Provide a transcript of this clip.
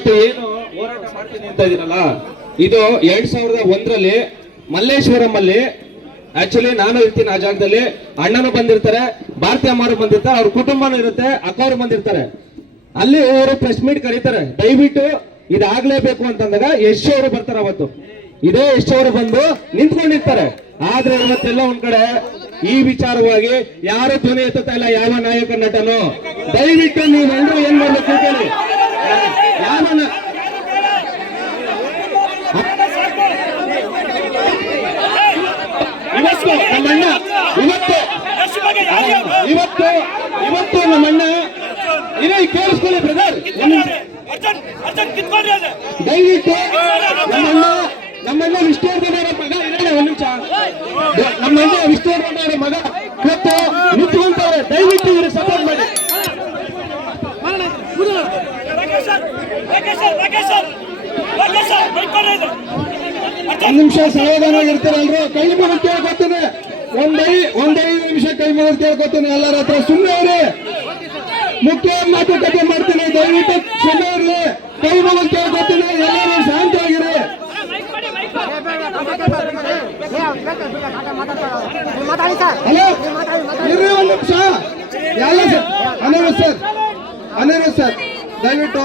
ಇವತ್ತು ಏನು ಹೋರಾಟ ಮಾಡ್ತೀನಿ ಅಂತ ಇದೀನಲ್ಲ, ಇದು 2001ರಲ್ಲಿ ಮಲ್ಲೇಶ್ವರಂ ಅಲ್ಲಿ ಆಕ್ಚುಲಿ ನಾನು ಇರ್ತೀನಿ ಆ ಜಾಗದಲ್ಲಿ. ಅಣ್ಣನು ಬಂದಿರ್ತಾರೆ, ಭಾರತಿ ಅಮ್ಮರು ಬಂದಿರ್ತಾರೆ, ಅವ್ರ ಕುಟುಂಬನೂ ಇರುತ್ತೆ, ಅಕ್ಕವ್ರು ಬಂದಿರ್ತಾರೆ. ಅಲ್ಲಿ ಅವರು ಪ್ರೆಸ್ ಮೀಟ್ ಕರೀತಾರೆ, ದಯವಿಟ್ಟು ಇದಾಗ್ಲೇಬೇಕು ಅಂತಂದಾಗ ಯಶ್ ಅವರು ಬರ್ತಾರೆ. ಅವತ್ತು ಇದೇ ಯಶ್ ಅವರು ಬಂದು ನಿಂತ್ಕೊಂಡಿರ್ತಾರೆ. ಆದ್ರೆ ಇವತ್ತೆಲ್ಲ ಒಂದ್ ಕಡೆ ಈ ವಿಚಾರವಾಗಿ ಯಾರು ಧ್ವನಿ ಎತ್ತುತ್ತಾ ಇಲ್ಲ. ಯಾವ ನಾಯಕ ನಟನು ದಯವಿಟ್ಟು ನೀವೆಲ್ಲರೂ ಏನ್ ಮಾಡ್ಬೇಕು ಕೇಳಿ. ಯಾವ ನಮ್ಮಣ್ಣ ಇವತ್ತು ನಮ್ಮಣ್ಣ ಇರೋ ಕೇಳಿಸ್ಕೊಳ್ಳಿ ಬ್ರದರ್, ದಯವಿಟ್ಟು ನಮ್ಮಣ್ಣ ವಿಷ್ಣುವರ್ಧನ್ ಅವರ ಮಗ ಇರೋಣ ಒಂದು ನಿಮಿಷ. ನಮ್ಮಣ್ಣ ವಿಷ್ಣುವರ್ಧನ್ ಅವರ ಮಗ ಇವತ್ತು ನಿಂತ್ಕೊಂತವ್ರೆ. ದಯವಿಟ್ಟು ಇವರು ಸಪೋರ್ಟ್ ಮಾಡಿ. ಒಂದು ನಿಮಿಷ ಸಮಾಧಾನವಾಗಿರ್ತಾರಲ್ರು. ಕೈ ಮುಗಿದು ಕೇಳ್ಕೊತೀನಿ, ಒಂದೈದು ನಿಮಿಷ ಕೈ ಮುಗಿದು ಕೇಳ್ಕೊತೀನಿ ಎಲ್ಲರ ಹತ್ರ. ಸುಮ್ಮನೆ ಅವ್ರಿ, ಮುಖ್ಯ ಮಾತುಕತೆ ಮಾಡ್ತೀನಿ. ದಯವಿಟ್ಟು ಸುಮ್ಮನೆ ಅವ್ರಿ, ಕೈ ಮುಗಿದು ಕೇಳ್ಕೊತೀನಿ. ಎಲ್ಲರೂ ಶಾಂತವಾಗಿರಿ. ಹಲೋ ಇರ್ರಿ ಒಂದು ನಿಮಿಷ. ಎಲ್ಲ ಸರ್ ಅನಿರುದ್ಧ್ ಸರ್ ದಯವಿಟ್ಟು